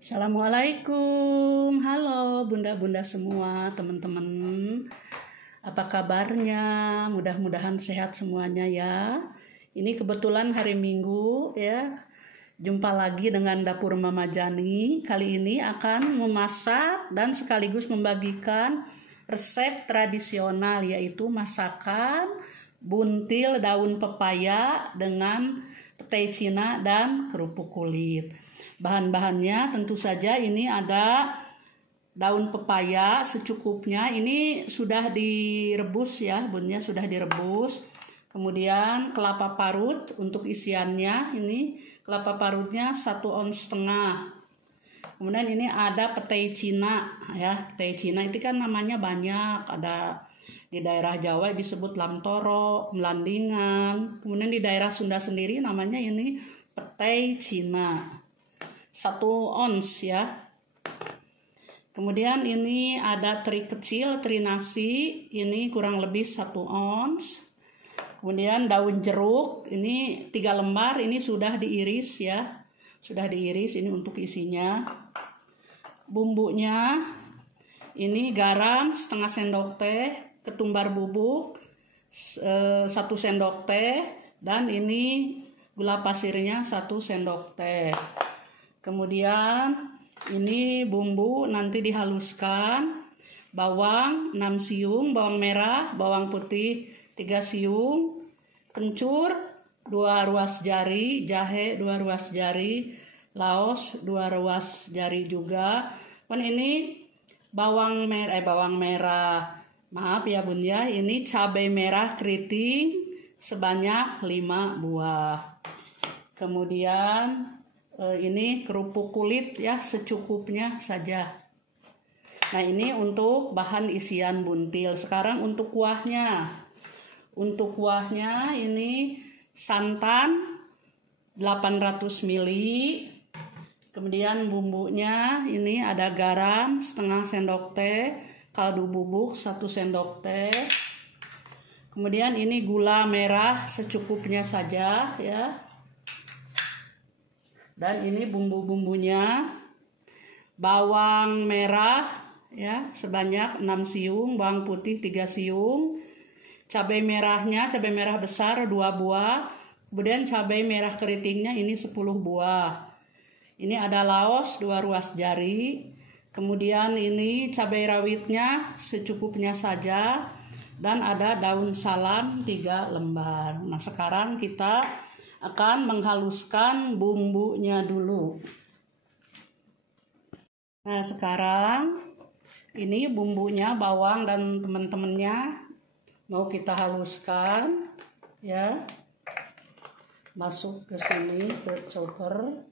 Assalamualaikum, halo bunda-bunda semua, teman-teman. Apa kabarnya? Mudah-mudahan sehat semuanya ya. Ini kebetulan hari Minggu ya. Jumpa lagi dengan Dapur Mama Jani. Kali ini akan memasak dan sekaligus membagikan resep tradisional, yaitu masakan buntil daun pepaya dengan petai Cina dan kerupuk kulit. Bahan-bahannya tentu saja ini ada daun pepaya secukupnya. Ini sudah direbus ya, bunnya sudah direbus. Kemudian kelapa parut untuk isiannya. Ini kelapa parutnya 1,5 ons. Kemudian ini ada petai Cina ya. Petai Cina itu kan namanya banyak. Ada di daerah Jawa disebut lamtoro, melandingan. Kemudian di daerah Sunda sendiri namanya ini petai Cina. 1 ons ya. Kemudian ini ada teri kecil, teri nasi, ini kurang lebih 1 ons. Kemudian daun jeruk, ini 3 lembar, ini sudah diiris ya. Sudah diiris, ini untuk isinya. Bumbunya, ini garam setengah sendok teh, ketumbar bubuk 1 sendok teh, dan ini gula pasirnya 1 sendok teh. Kemudian ini bumbu nanti dihaluskan. Bawang 6 siung, bawang merah, bawang putih 3 siung, kencur 2 ruas jari, jahe 2 ruas jari, laos 2 ruas jari juga. Dan ini bawang merah. Maaf ya bun ya, ini cabai merah keriting sebanyak 5 buah. Kemudian ini kerupuk kulit ya, secukupnya saja. Nah ini untuk bahan isian buntil. Sekarang untuk kuahnya. Untuk kuahnya ini santan 800 ml. Kemudian bumbunya ini ada garam setengah sendok teh, kaldu bubuk 1 sendok teh. Kemudian ini gula merah secukupnya saja ya. Dan ini bumbu-bumbunya, bawang merah ya sebanyak 6 siung, bawang putih 3 siung, cabai merahnya, cabai merah besar 2 buah, kemudian cabai merah keritingnya ini 10 buah. Ini ada laos 2 ruas jari, kemudian ini cabai rawitnya secukupnya saja, dan ada daun salam 3 lembar. Nah sekarang kita akan menghaluskan bumbunya dulu. Nah sekarang ini bumbunya, bawang dan teman-temannya mau kita haluskan ya. Masuk ke sini ke chopper.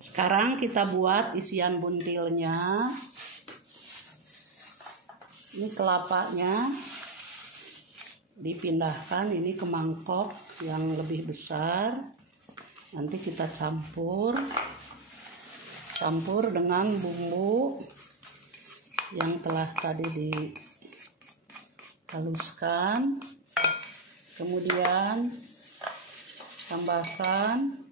Sekarang kita buat isian buntilnya. Ini kelapanya dipindahkan ini ke mangkok yang lebih besar. Nanti kita campur dengan bumbu yang telah tadi dihaluskan. Kemudian tambahkan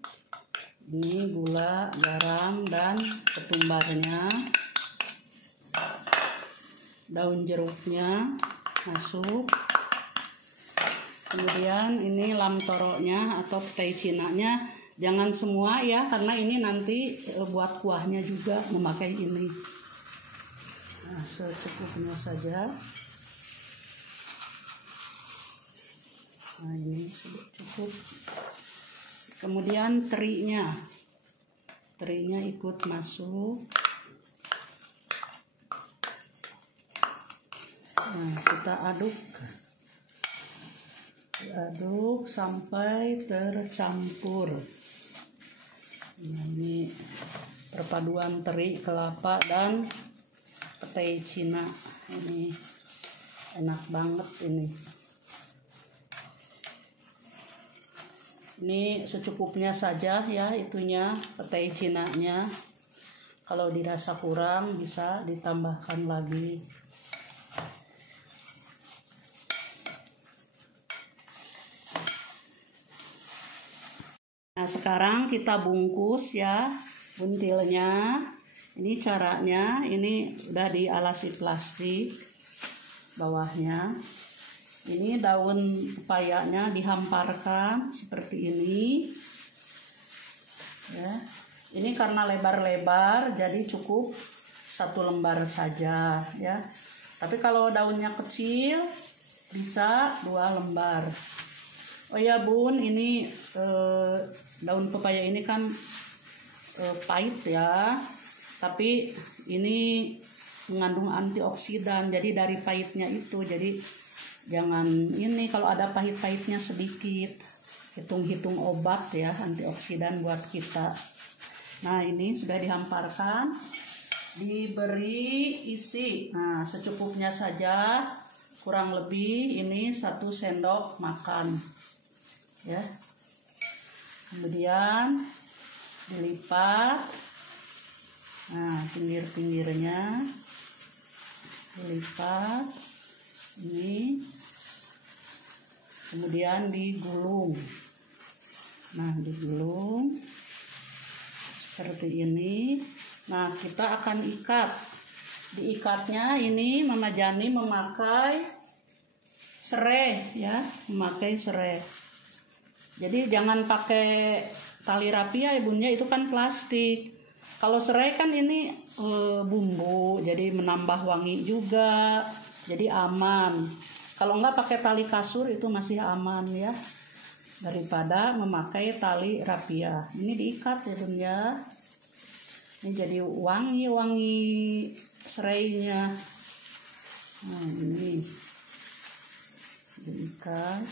ini gula, garam, dan ketumbarnya. Daun jeruknya masuk. Kemudian ini lamtoronya atau petai cinanya. Jangan semua ya, karena ini nanti buat kuahnya juga memakai ini. Nah, secukupnya saja. Nah ini sudah cukup. Kemudian terinya ikut masuk. Nah, kita aduk sampai tercampur. Nah, ini perpaduan teri, kelapa, dan petai Cina. Ini enak banget ini. Ini secukupnya saja ya itunya, petai cinanya. Kalau dirasa kurang bisa ditambahkan lagi. Nah, sekarang kita bungkus ya buntilnya. Ini caranya, ini udah dialasi plastik bawahnya. Ini daun pepayanya dihamparkan seperti ini. Ya. Ini karena lebar-lebar jadi cukup 1 lembar saja ya. Tapi kalau daunnya kecil bisa 2 lembar. Oh ya Bun, ini daun pepaya ini kan pahit ya. Tapi ini mengandung antioksidan. Jadi dari pahitnya itu, jadi jangan ini kalau ada pahit-pahitnya sedikit. Hitung-hitung obat ya, antioksidan buat kita. Nah, ini sudah dihamparkan. Diberi isi. Nah, secukupnya saja. Kurang lebih ini 1 sendok makan. Ya. Kemudian dilipat. Nah, pinggir-pinggirnya dilipat. Ini. Kemudian digulung. Nah, digulung seperti ini. Nah, kita akan ikat. Diikatnya ini Mama Jani memakai serai ya, memakai serai. Jadi jangan pakai tali rapia ya Bun ya, itu kan plastik. Kalau serai kan ini bumbu, jadi menambah wangi juga, jadi aman. Kalau enggak pakai tali kasur itu masih aman ya, daripada memakai tali rapia. Ini diikat ya Bun ya. Ini jadi wangi-wangi serainya. Nah, ini diikat.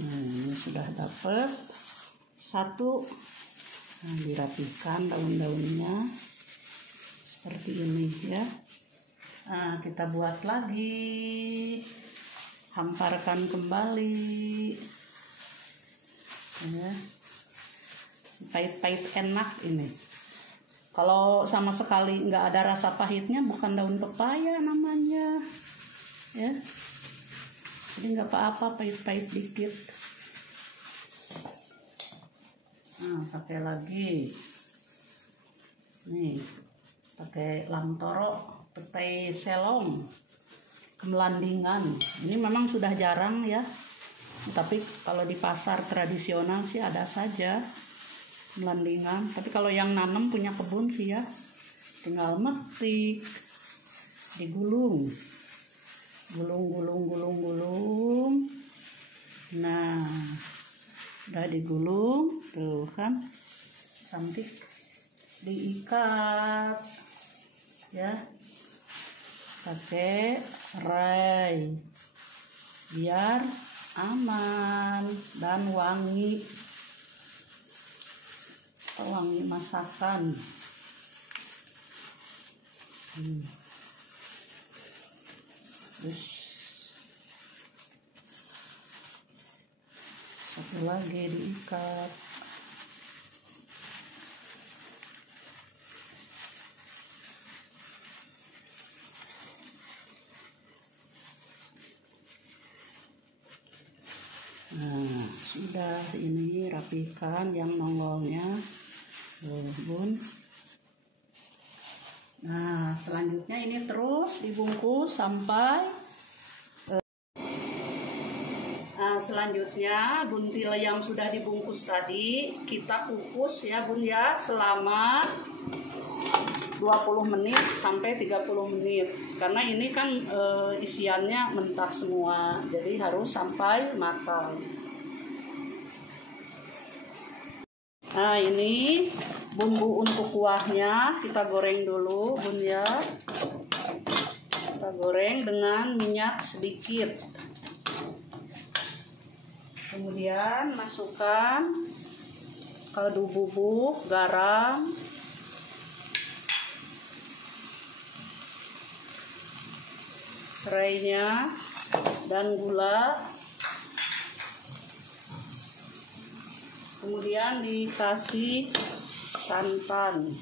Nah, ini sudah dapat 1. Nah, dirapikan daun-daunnya seperti ini ya. Nah, kita buat lagi, hamparkan kembali ya. Pahit-pahit enak ini. Kalau sama sekali nggak ada rasa pahitnya, bukan daun pepaya namanya ya. Jadi nggak apa-apa, pahit-pahit dikit. Nah, pakai lagi nih, pakai lamtoro petai selong kemelandingan. Ini memang sudah jarang ya, tapi kalau di pasar tradisional sih ada saja melandingan. Tapi kalau yang nanam punya kebun sih ya, tinggal metik, digulung, gulung. Nah, udah digulung tuh kan, cantik. Diikat ya, pakai serai biar aman dan wangi masakan. Terus satu lagi diikat. Nah, sudah ini rapikan yang nongolnya, Bun. Nah, selanjutnya ini terus dibungkus sampai nah, selanjutnya buntil yang sudah dibungkus tadi kita kukus ya Bun ya, selama 20 menit sampai 30 menit. Karena ini kan isiannya mentah semua, jadi harus sampai matang. Nah, ini bumbu untuk kuahnya kita goreng dulu Bun ya. Kita goreng dengan minyak sedikit. Kemudian masukkan kaldu bubuk, garam, serainya dan gula. Kemudian dikasih santan.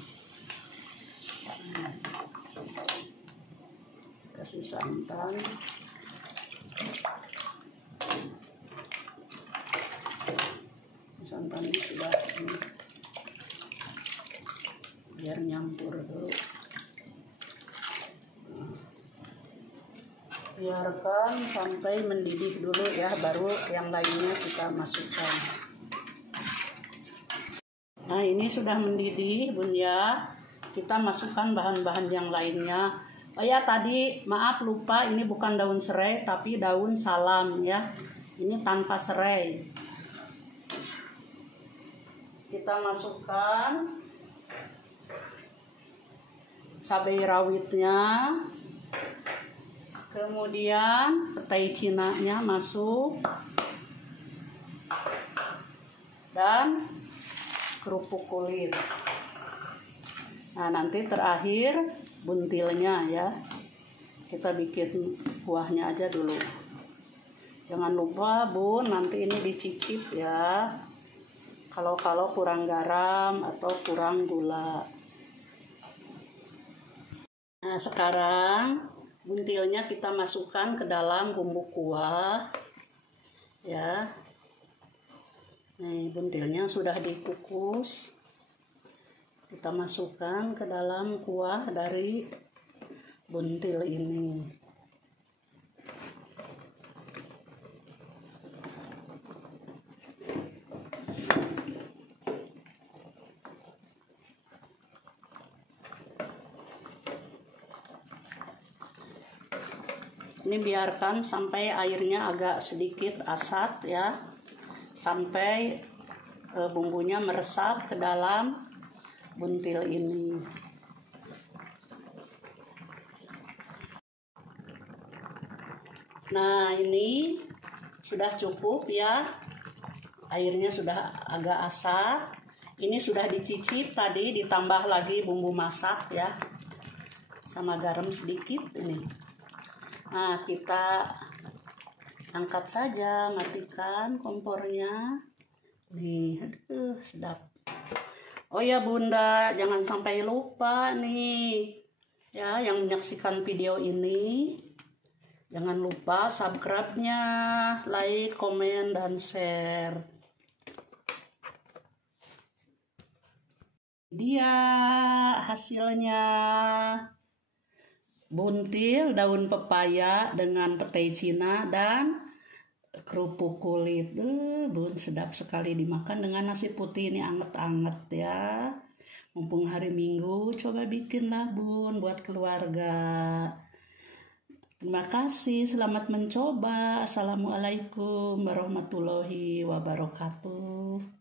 Kasih santan. Santannya sudah ini, biar nyampur dulu. Biarkan sampai mendidih dulu ya, baru yang lainnya kita masukkan. Nah, ini sudah mendidih bun ya, kita masukkan bahan-bahan yang lainnya. Oh ya, tadi maaf lupa, ini bukan daun serai tapi daun salam ya, ini tanpa serai. Kita masukkan cabai rawitnya, kemudian petai cinanya masuk, dan kerupuk kulit. Nah, nanti terakhir buntilnya ya, kita bikin kuahnya aja dulu. Jangan lupa bun, nanti ini dicicip ya, kalau kurang garam atau kurang gula. Nah, sekarang buntilnya kita masukkan ke dalam bumbu kuah ya. Nih, buntilnya sudah dikukus, kita masukkan ke dalam kuah dari buntil ini. Ini biarkan sampai airnya agak sedikit asat ya, sampai bumbunya meresap ke dalam buntil ini. Nah, ini sudah cukup ya, airnya sudah agak asat. Ini sudah dicicip tadi, ditambah lagi bumbu masak ya, sama garam sedikit ini. Nah, kita angkat saja, matikan kompornya. Nih, aduh sedap. Oh ya bunda, jangan sampai lupa nih ya, yang menyaksikan video ini, jangan lupa subscribe-nya, like, komen, dan share. Dia hasilnya. Buntil daun pepaya dengan petai cina dan kerupuk kulit. Bun, sedap sekali dimakan dengan nasi putih ini, anget-anget ya. Mumpung hari Minggu, coba bikinlah bun buat keluarga. Terima kasih, selamat mencoba. Assalamualaikum warahmatullahi wabarakatuh.